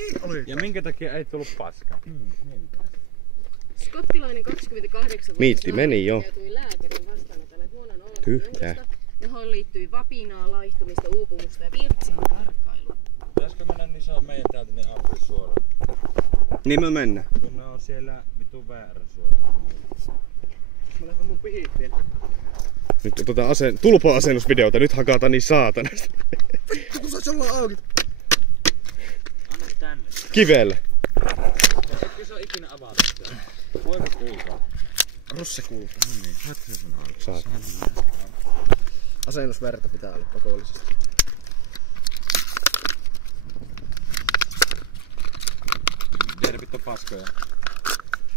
Niin oli. Ja minkä takia ei tullut paskaa? Skottilainen 28 Miitti meni jo. joutui lääkärin vastaanotolle huonon olon Tyhjää. johdosta, johon liittyi vapinaa, laihtumista, uupumusta ja virtsan tarkkailu. Pitäisikö mennä, niin se on meidän täältä niin apuri suoraan. Niin me mennään. Kun ne on siellä vitun väärä suoraan. Mä lähden mun pihit vielä. Nyt otetaan tulpa-asennusvideota, nyt hakataan niin saatanasti. Vittu kun sais olla auki. Anna tänne. Kivelle. Etkö se oo ikinä avata sitä? Voiko kuultaa? Rosse kulta. No niin, haet se sun auki. Saat. Asennusverta pitää olla pakollisesti. Dervit on paskoja.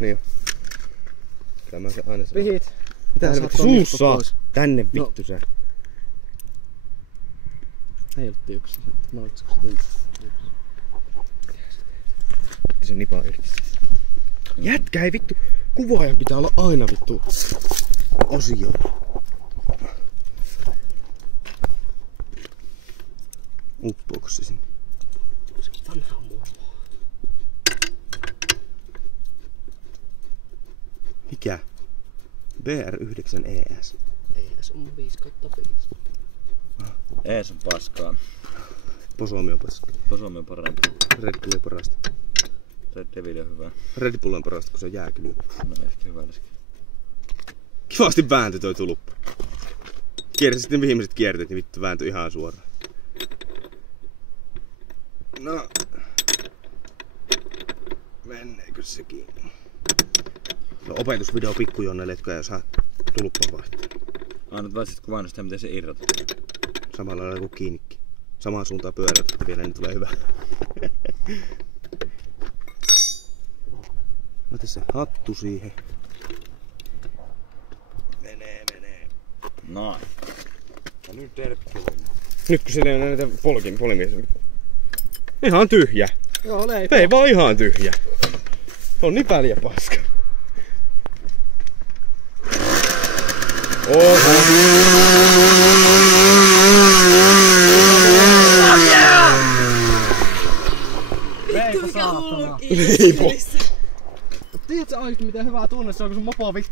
Niin. Kyllä mä se aina sanon. Pihit. Mitä helvetti suussa? Tänne vittu se. Heilutti yksi. Mä oletko se tuntuu? Se nipaa irti. Jätkä ei vittu. Kuvaajan pitää olla aina vittu osio. Uppoako se sinne? Se on vanha mummo. Mikä? BR9ES. ES on 5/5. Ees on paskaa. Posomi on paska. Posomi on parempi. Red Bull on parasta. Red Devil on hyvä. Red Bull on parasta, kun se on jääkylmä. No ehkä hyvä äsken. Kivasti vääntö toi tuluppa. Kiersi sitten viimeiset kierteet, niin vittu vääntö ihan suoraan. No. Menneekö sekin? No opetusvideo pikkujonnelle, jotka ei saa tuluppaa vaihtaa. Annat vaan sit kuvannut sitä, miten se irrotat. Samalla lailla kuin kiinnikki. Samaan suuntaan pyöräytettä vielä, niin tulee hyvä. Ota se hattu siihen. Menee. Noin. Ja nyt tervetuloa. Nyt kun sillä ei ole näitä polkimia. Ihan tyhjä. Joo, leipä. Ei vaan ihan tyhjä. On niin väliä paska. Oho. Leipä saatana. Leipo. Tiedätkö oikeesti miten hyvä tunne se on, kun sun mopo vittu